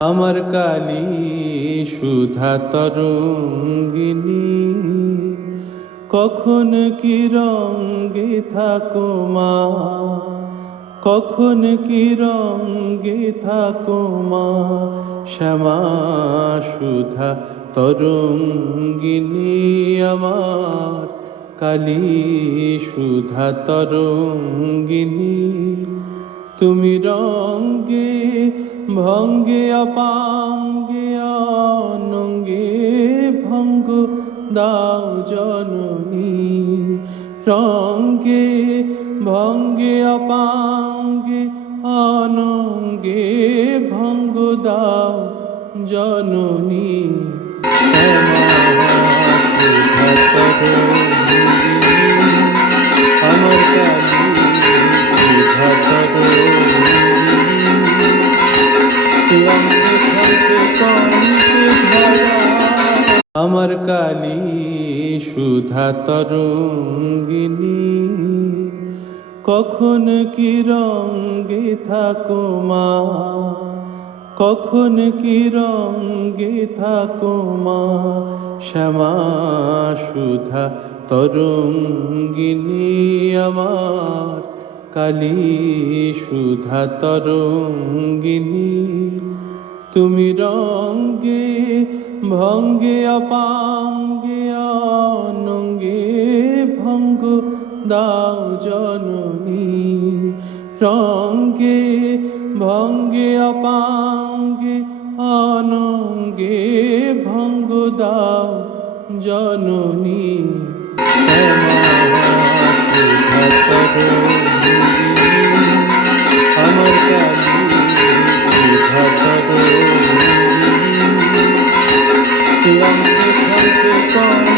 আমার কালী সুধা তরঙ্গিনী, কখন কি রঙ্গে থাকো মা? কখন কি রঙ্গে থাকো মা? শ্যামা সুধা তরঙ্গিনী, আমার কালী সুধা তরঙ্গিনী, তুমি রঙ্গে ভঙ্গে অপাঙ্গে অনঙ্গে ভঙ্গ দাও জননী। রঙ্গে ভঙ্গে অপাঙ্গে অনঙ্গে ভঙ্গ দাও জননী। আমার কালী সুধা তরঙ্গিনী, কখন কি রঙ্গে থাকো মা? কখন কি রঙ্গে থাকো মা? শ্যামা সুধা তরঙ্গিনী আমার, কালী সুধা তরঙ্গিনী। তুমি রঙ্গে ভঙ্গে অপাঙ্গে অনঙ্গে ভঙ্গ দাও জননী। রঙ্গে ভঙ্গে অপাঙ্গে অনঙ্গে ভঙ্গ দাও জননী। সুধা তরঙ্গিনী